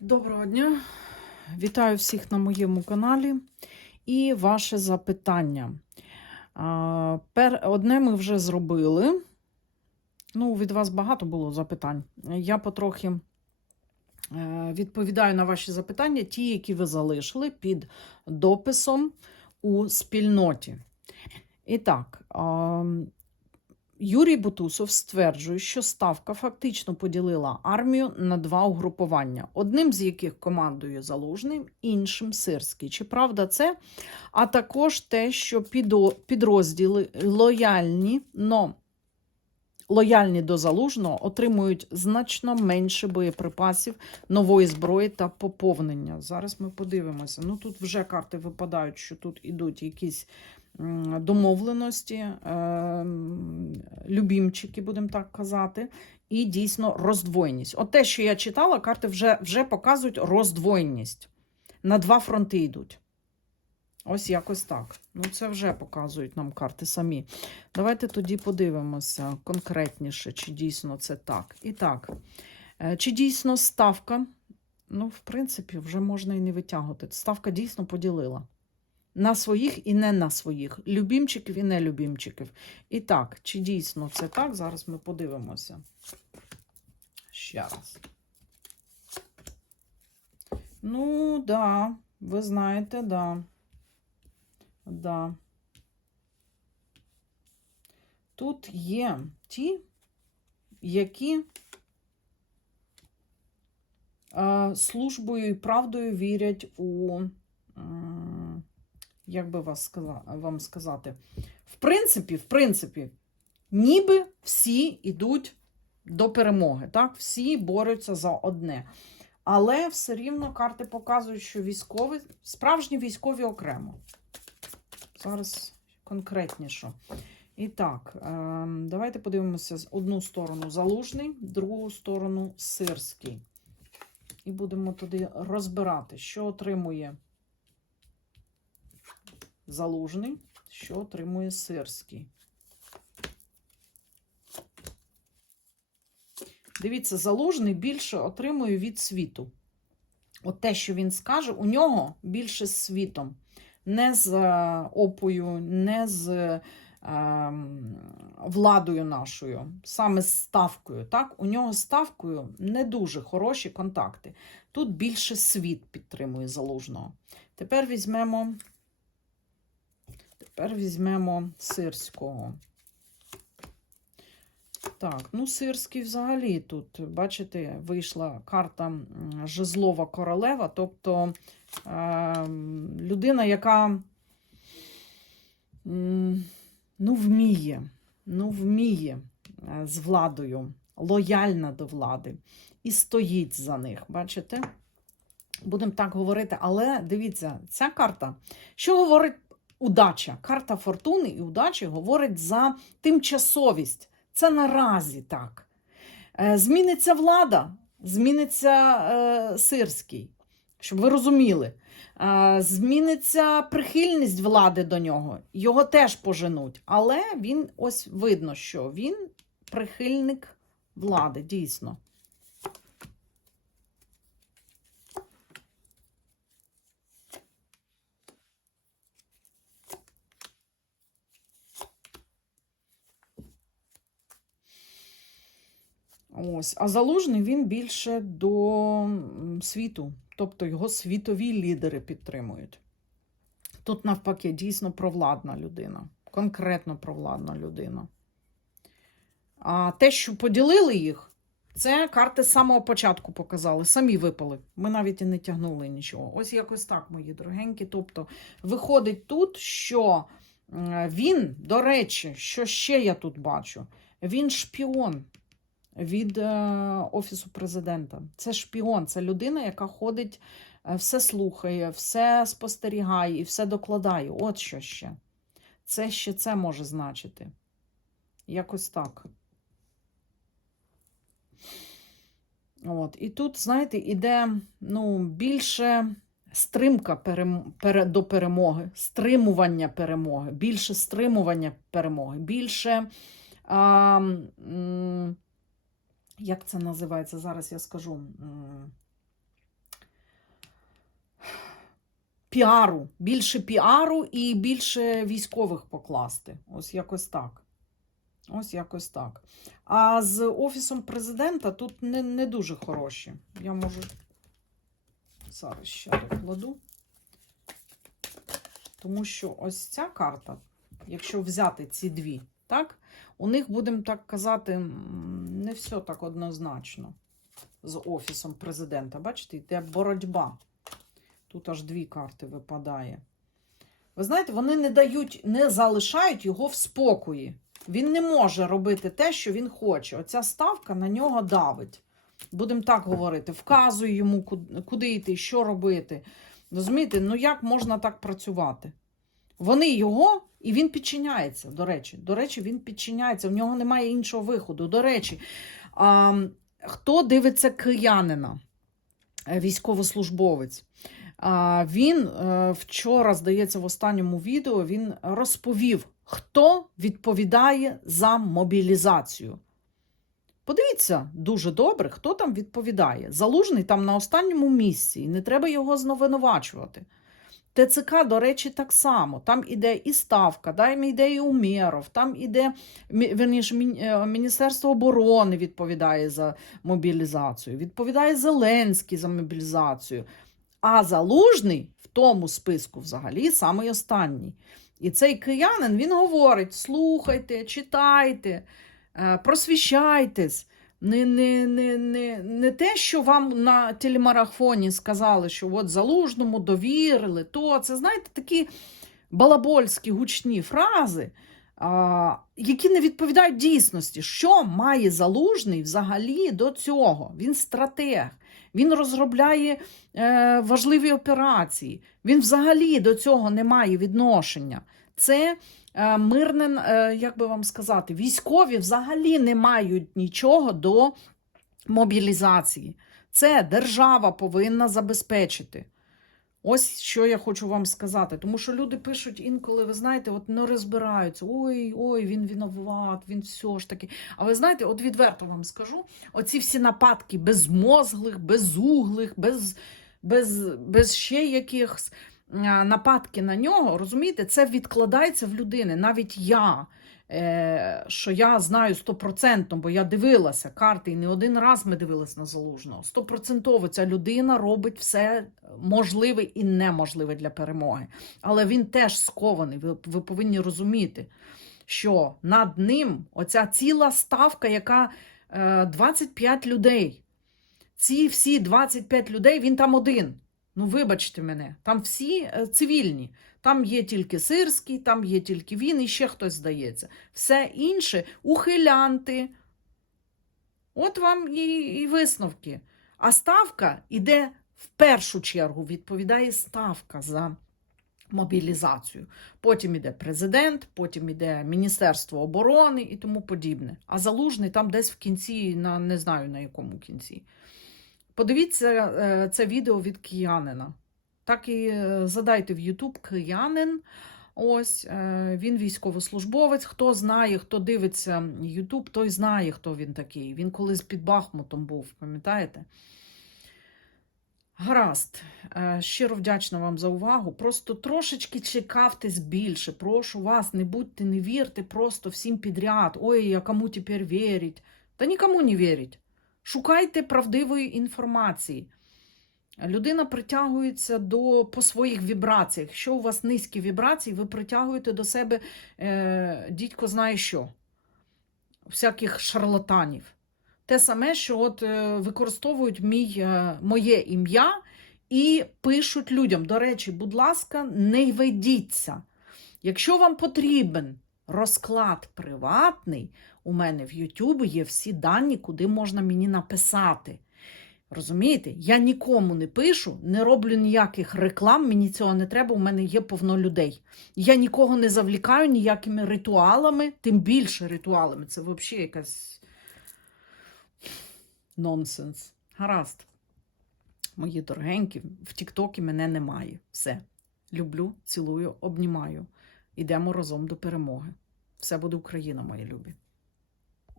Доброго дня! Вітаю всіх на моєму каналі і ваше запитання. Одне ми вже зробили. Ну, від вас багато було запитань. Я потрохи е, відповідаю на ваші запитання, ті, які ви залишили під дописом у спільноті. І так, Юрій Бутусов стверджує, що Ставка фактично поділила армію на два угрупування, одним з яких командує Залужний, іншим Сирський. Чи правда це? А також те, що підрозділи лояльні, но лояльні до Залужного отримують значно менше боєприпасів, нової зброї та поповнення. Зараз ми подивимося. Ну тут вже карти випадають, що тут ідуть якісь домовленості, ем, любімчики, будемо так казати, і дійсно роздвоєність. От те, що я читала, карти вже, вже показують роздвоєність. На два фронти йдуть. Ось якось так. Ну, це вже показують нам карти самі. Давайте тоді подивимося конкретніше, чи дійсно це так. І так, е, чи дійсно ставка? Ну, в принципі, вже можна і не витягувати. Ставка дійсно поділила. На своїх і не на своїх. Любімчиків і нелюбімчиків. І так, чи дійсно це так? Зараз ми подивимося. Ще раз. Ну, да, ви знаєте, да. Да. Тут є ті, які е, службою і правдою вірять у, як би вас вам сказати, в принципі, в принципі, ніби всі йдуть до перемоги, так? Всі борються за одне. Але все рівно карти показують, що військові, справжні військові окремо. Зараз конкретніше. І так, ем, давайте подивимося одну сторону залужний, другу сторону сирський. І будемо тоді розбирати, що отримує залужний, що отримує сирський. Дивіться, залужний більше отримує від світу. От те, що він скаже, у нього більше з світом. Не з е, опою, не з е, владою нашою, саме з ставкою. Так? У нього з ставкою не дуже хороші контакти. Тут більше світ підтримує залужного. Тепер візьмемо, тепер візьмемо сирського. Так, ну Сирський взагалі тут, бачите, вийшла карта Жезлова королева, тобто е, людина, яка ну, вміє, ну, вміє е, з владою, лояльна до влади і стоїть за них. Бачите? Будемо так говорити, але дивіться, ця карта, що говорить удача? Карта фортуни і удачі говорить за тимчасовість. Це наразі так. Е, Зміниться влада, зміниться е, Сирський, щоб ви розуміли. Е, Зміниться прихильність влади до нього, його теж поженуть. Але він ось видно, що він прихильник влади, дійсно. Ось. А залужний він більше до світу, тобто його світові лідери підтримують. Тут, навпаки, дійсно провладна людина, конкретно провладна людина. А те, що поділили їх, це карти з самого початку показали, самі випали. Ми навіть і не тягнули нічого. Ось якось так, мої дорогенькі. Тобто, виходить тут, що він, до речі, що ще я тут бачу, він шпіон від е, Офісу президента. Це шпіон, це людина, яка ходить, е, все слухає, все спостерігає і все докладає. От що ще. Це ще це може значити. Якось так. От. І тут, знаєте, іде ну, більше стримка перем... пере... до перемоги, стримування перемоги, більше стримування перемоги, більше. А, м, як це називається? Зараз я скажу. Піару, більше піару і більше військових покласти. Ось якось так. Ось якось так. А з Офісом президента тут не, не дуже хороші. Я можу зараз ще докладу. Тому що ось ця карта, якщо взяти ці дві, так, у них, будемо так казати, не все так однозначно з Офісом президента. Бачите, йде боротьба. Тут аж дві карти випадає. Ви знаєте, вони не дають, не залишають його в спокої. Він не може робити те, що він хоче. Оця ставка на нього давить. Будемо так говорити, вказує йому, куди йти, що робити. Розумієте, ну як можна так працювати? Вони його, і він підчиняється, до речі. До речі, він підчиняється, в нього немає іншого виходу. До речі, а, хто дивиться киянина, Е, військовослужбовець? А, Він е, вчора, здається, в останньому відео він розповів, хто відповідає за мобілізацію. Подивіться дуже добре, хто там відповідає. Залужний там на останньому місці, і не треба його звинувачувати. ТЦК, до речі, так само. Там іде і Ставка, там іде і Умєров, там іде верніше, е, Міністерство оборони відповідає за мобілізацію, відповідає Зеленський за мобілізацію. А Залужний в тому списку взагалі самий останній. І цей киянин він говорить: слухайте, читайте, е, просвіщайтесь. Не, не, не, не, не те, що вам на телемарафоні сказали, що от залужному довірили, то це, знаєте, такі балабольські гучні фрази, а, які не відповідають дійсності. Що має залужний взагалі до цього? Він стратег, він розробляє е, важливі операції. Він взагалі до цього не має відношення. Це е, мирне, е, як би вам сказати, військові взагалі не мають нічого до мобілізації. Це держава повинна забезпечити. Ось що я хочу вам сказати. Тому що люди пишуть інколи, ви знаєте, от не розбираються. Ой, ой, він виноват, він все ж таки. А ви знаєте, от відверто вам скажу: оці всі нападки безмозглих, безуглих, без, без, без ще якихось нападки на нього, розумієте, це відкладається в людини. Навіть я, е, що я знаю стопроцентно, бо я дивилася карти, і не один раз ми дивилися на залужного. Стопроцентово ця людина робить все можливе і неможливе для перемоги. Але він теж скований. Ви, ви повинні розуміти, що над ним оця ціла ставка, яка е, 25 людей. Ці всі 25 людей, він там один. Ну, вибачте мене, там всі е, цивільні. Там є тільки Сирський, там є тільки він і ще хтось здається. Все інше ухилянти. От вам і, і висновки. А ставка іде в першу чергу, відповідає ставка за мобілізацію. Потім іде президент, потім іде Міністерство оборони і тому подібне. А залужний там десь в кінці, на не знаю на якому кінці. Подивіться е, це відео від киянина. Так і е, задайте в YouTube киянин. Ось е, він військовослужбовець. Хто знає, хто дивиться YouTube, той знає, хто він такий. Він колись під Бахмутом був, пам'ятаєте? Гаразд, щиро вдячна вам за увагу. Просто трошечки чекавтесь більше. Прошу вас, не будьте, не вірте просто всім підряд. Ой, а кому тепер вірить? Та нікому не вірить. Шукайте правдивої інформації. Людина притягується до, по своїх вібраціях. Якщо у вас низькі вібрації, ви притягуєте до себе е, дідько знає що, всяких шарлатанів. Те саме, що от е, використовують мій, е, моє ім'я і пишуть людям. До речі, будь ласка, не ведіться. Якщо вам потрібен розклад приватний, у мене в YouTube є всі дані, куди можна мені написати. Розумієте? Я нікому не пишу, не роблю ніяких реклам, мені цього не треба, у мене є повно людей. Я нікого не завлікаю ніякими ритуалами, тим більше ритуалами. Це взагалі якась нонсенс. Гаразд. Мої дорогенькі, в Тіктокі мене немає. Все. Люблю, цілую, обнімаю. Ідемо разом до перемоги. Все буде Україна, мої любі.